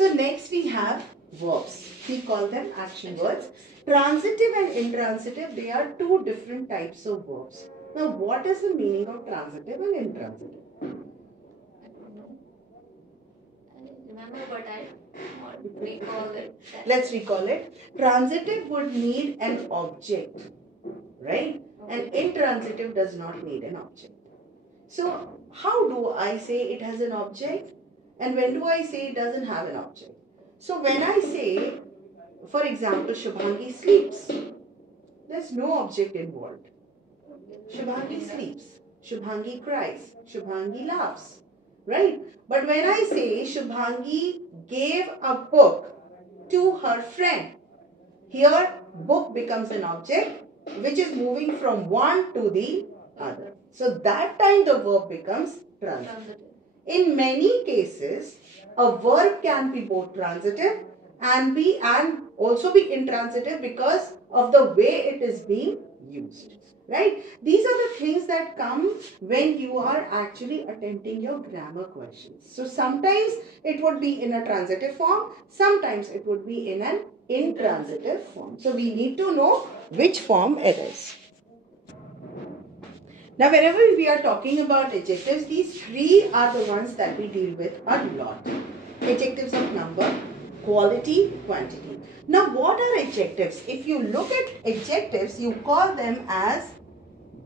So next we have verbs. We call them action words. Transitive and intransitive, they are two different types of verbs. Now what is the meaning of transitive and intransitive? I don't know. I remember, but I not recall it. Let's recall it. Transitive would need an object, right? And intransitive does not need an object. So how do I say it has an object? And when do I say it doesn't have an object? So when I say, for example, Shubhangi sleeps, there's no object involved. Shubhangi sleeps. Shubhangi cries. Shubhangi laughs. Right? But when I say Shubhangi gave a book to her friend, here book becomes an object which is moving from one to the other. So that time the verb becomes transitive. In many cases, a verb can be both transitive and also be intransitive because of the way it is being used. Right? These are the things that come when you are actually attempting your grammar questions. So sometimes it would be in a transitive form, sometimes it would be in an intransitive form. So we need to know which form it is. Now whenever we are talking about adjectives, these three are the ones that we deal with a lot. Adjectives of number, quality, quantity. Now what are adjectives? If you look at adjectives, you call them as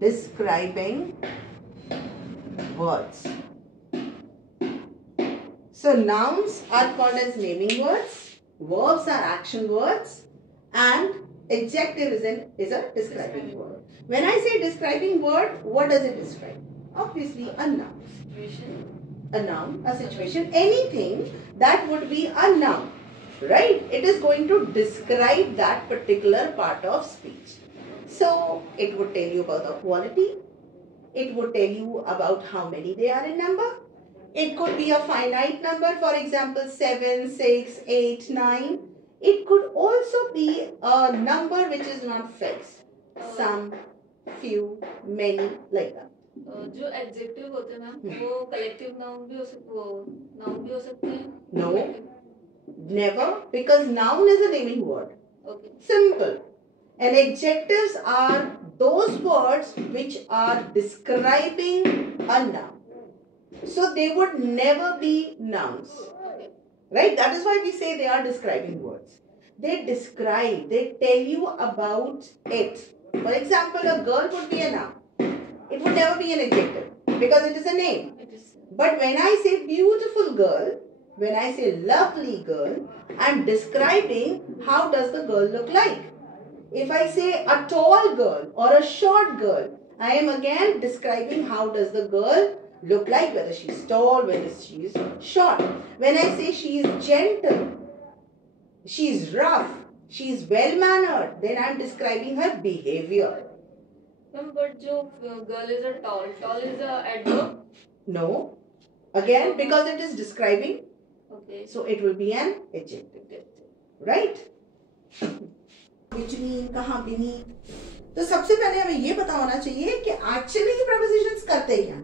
describing words. So nouns are called as naming words, verbs are action words, and adjective is a describing word. When I say describing word, what does it describe? Obviously a noun. A noun, a situation, anything that would be a noun, right? It is going to describe that particular part of speech. So it would tell you about the quality. It would tell you about how many they are in number. It could be a finite number, for example, 7, 6, 8, 9. It could also be a number which is not fixed. Some, few, many, like that. जो adjective होते हैं ma'am वो collective noun भी हो सकते हैं? No, never, because noun is a naming word. Okay. Simple. And adjectives are those words which are describing a noun. So they would never be nouns. Okay. Right? That is why we say they are describing words. They describe, they tell you about it. For example, a girl would be a noun. It would never be an adjective because it is a name. But when I say beautiful girl, when I say lovely girl, I am describing how does the girl look like. If I say a tall girl or a short girl, I am again describing how does the girl look like, whether she is tall, whether she is short. When I say she is gentle, she is rough, she is well-mannered, then I am describing her behavior. But jo girl is a tall is a adverb? No. Again, because it is describing, okay. So it will be an adjective. Right? Which mean, कहाँ beneath. तो सबसे पहले हमें ये पता होना चाहिए कि actually prepositions करते क्या?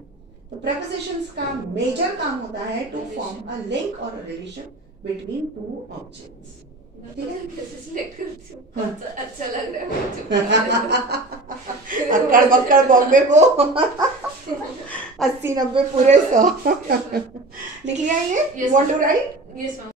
तो prepositions का major काम होता है to form a link or a relation between two objects. ठीक है? अच्छा लग रहा है मुझे। अक्कड़ बक्कड़ बॉम्बे को 80-90 पूरे 100 लिख लिया ये? You want to write? Yes, ma'am.